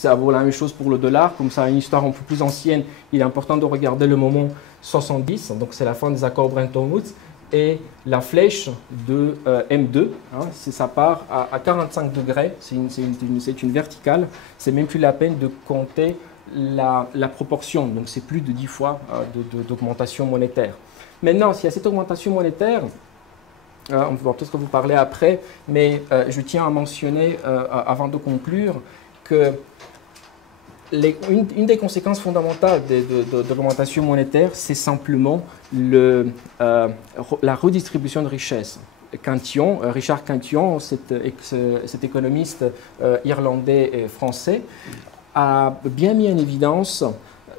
Ça vaut la même chose pour le dollar. Comme ça, une histoire un peu plus ancienne, il est important de regarder le moment 70. Donc, c'est la fin des accords Bretton Woods. Et la flèche de M2, hein, ça part à 45 degrés. C'est une verticale. C'est même plus la peine de compter la proportion. Donc, c'est plus de 10 fois d'augmentation monétaire. Maintenant, s'il y a cette augmentation monétaire, on va peut-être vous parler après, mais je tiens à mentionner, avant de conclure, que une des conséquences fondamentales de l'augmentation monétaire, c'est simplement la redistribution de richesse. Richard Cantillon, cet économiste irlandais et français, a bien mis en évidence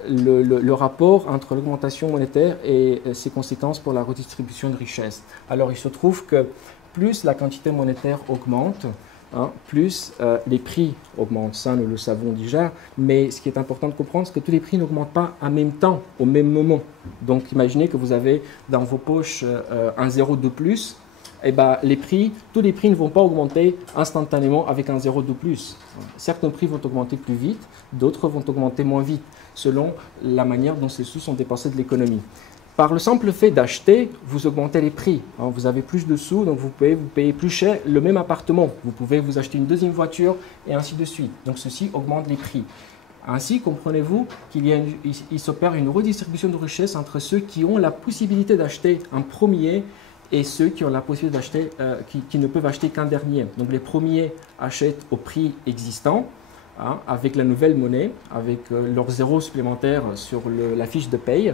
le rapport entre l'augmentation monétaire et ses conséquences pour la redistribution de richesse. Alors, il se trouve que plus la quantité monétaire augmente, hein, plus les prix augmentent. Ça, nous le savons déjà. Mais ce qui est important de comprendre, c'est que tous les prix n'augmentent pas en même temps, au même moment. Donc, imaginez que vous avez dans vos poches un zéro de plus. Eh ben, tous les prix ne vont pas augmenter instantanément avec un zéro de plus. Certains prix vont augmenter plus vite, d'autres vont augmenter moins vite, selon la manière dont ces sous sont dépensés de l'économie. Par le simple fait d'acheter, vous augmentez les prix. Vous avez plus de sous, donc vous pouvez vous payer plus cher le même appartement. Vous pouvez vous acheter une deuxième voiture et ainsi de suite. Donc ceci augmente les prix. Ainsi, comprenez-vous qu'il s'opère une redistribution de richesse entre ceux qui ont la possibilité d'acheter un premier et ceux qui ont la possibilité d'acheter, qui ne peuvent acheter qu'un dernier. Donc les premiers achètent au prix existant, hein, avec la nouvelle monnaie, avec leur zéro supplémentaire sur la fiche de paye,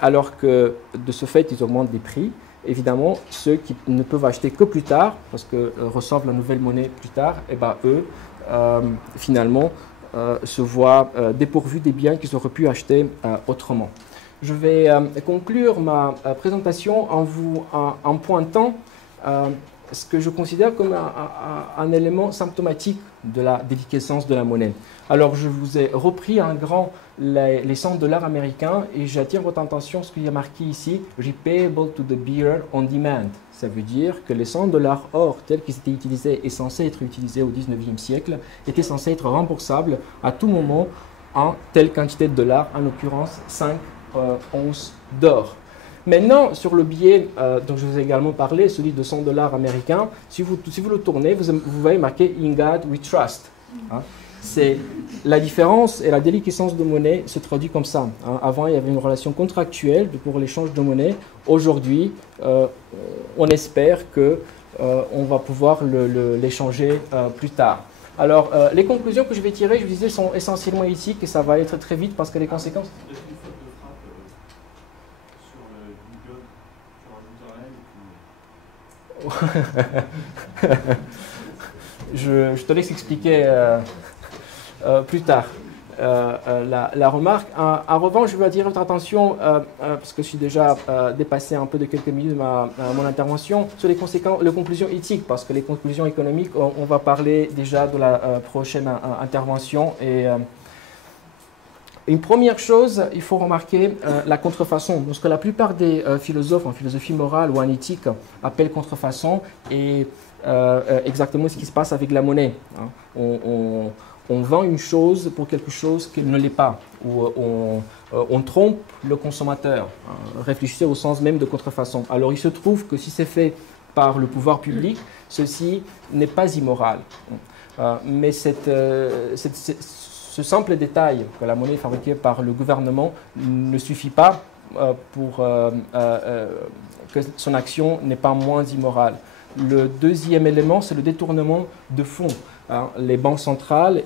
alors que de ce fait, ils augmentent des prix. Évidemment, ceux qui ne peuvent acheter que plus tard, parce que reçoivent la nouvelle monnaie plus tard, et ben, eux, finalement, se voient dépourvus des biens qu'ils auraient pu acheter autrement. Je vais conclure ma présentation en pointant ce que je considère comme un élément symptomatique de la déliquescence de la monnaie. Alors, je vous ai repris en grand les 100 dollars américains et j'attire votre attention sur ce qu'il y a marqué ici, « Repayable to the bearer on demand ». Ça veut dire que les 100 dollars or tels qu'ils étaient utilisés et censés être utilisés au 19e siècle étaient censés être remboursables à tout moment en telle quantité de dollars, en l'occurrence 5 onces d'or. Maintenant, sur le billet dont je vous ai également parlé, celui de 100 dollars américains, si vous le tournez, vous voyez marqué « In God we trust hein. ». C'est la différence et la déliquescence de monnaie se traduit comme ça. Hein. Avant, il y avait une relation contractuelle pour l'échange de monnaie. Aujourd'hui, on espère qu'on va pouvoir l'échanger plus tard. Alors, les conclusions que je vais tirer, je vous disais, sont essentiellement éthiques et ça va être très vite parce que les conséquences... je te laisse expliquer plus tard la remarque. En revanche, je veux attirer votre attention, parce que je suis déjà dépassé un peu de quelques minutes mon intervention, sur les conclusions éthiques, parce que les conclusions économiques, on va parler déjà de la prochaine intervention. Et une première chose, il faut remarquer la contrefaçon. Ce que la plupart des philosophes en philosophie morale ou en éthique appellent contrefaçon est exactement ce qui se passe avec la monnaie. Hein. On vend une chose pour quelque chose qu'elle ne l'est pas, ou on trompe le consommateur. Hein. Réfléchissez au sens même de contrefaçon. Alors il se trouve que si c'est fait par le pouvoir public, ceci n'est pas immoral. Mais ce simple détail que la monnaie est fabriquée par le gouvernement ne suffit pas pour que son action n'est pas moins immorale. Le deuxième élément, c'est le détournement de fonds. Hein, les banques centrales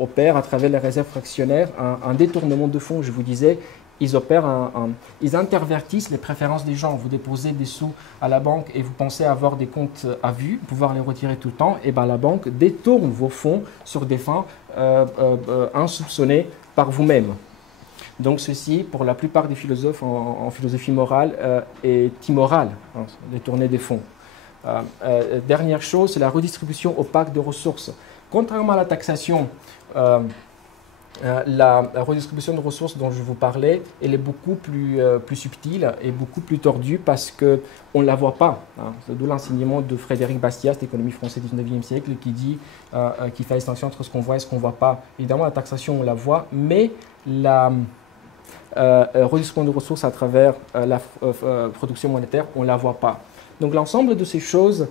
opèrent à travers les réserves fractionnaires un détournement de fonds. Je vous disais, ils intervertissent les préférences des gens. Vous déposez des sous à la banque et vous pensez avoir des comptes à vue, pouvoir les retirer tout le temps. Et bien la banque détourne vos fonds sur des fins insoupçonnées par vous-même. Donc ceci, pour la plupart des philosophes en philosophie morale, est immoral, hein, détourner des fonds. Dernière chose, c'est la redistribution opaque de ressources. Contrairement à la taxation, La redistribution de ressources dont je vous parlais, elle est beaucoup plus subtile et beaucoup plus tordue parce qu'on ne la voit pas. Hein. C'est d'où l'enseignement de Frédéric Bastiat, économie française du 19e siècle, qui dit qu'il fait la distinction entre ce qu'on voit et ce qu'on ne voit pas. Évidemment, la taxation, on la voit, mais la redistribution de ressources à travers la production monétaire, on ne la voit pas. Donc l'ensemble de ces choses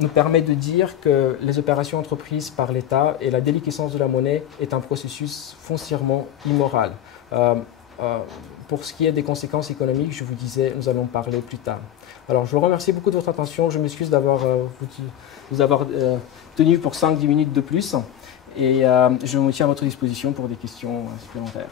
nous permet de dire que les opérations entreprises par l'État et la déliquescence de la monnaie est un processus foncièrement immoral. Pour ce qui est des conséquences économiques, je vous disais, nous allons parler plus tard. Alors, je vous remercie beaucoup de votre attention. Je m'excuse d'avoir vous avoir tenu pour 5-10 minutes de plus. Et je me tiens à votre disposition pour des questions supplémentaires.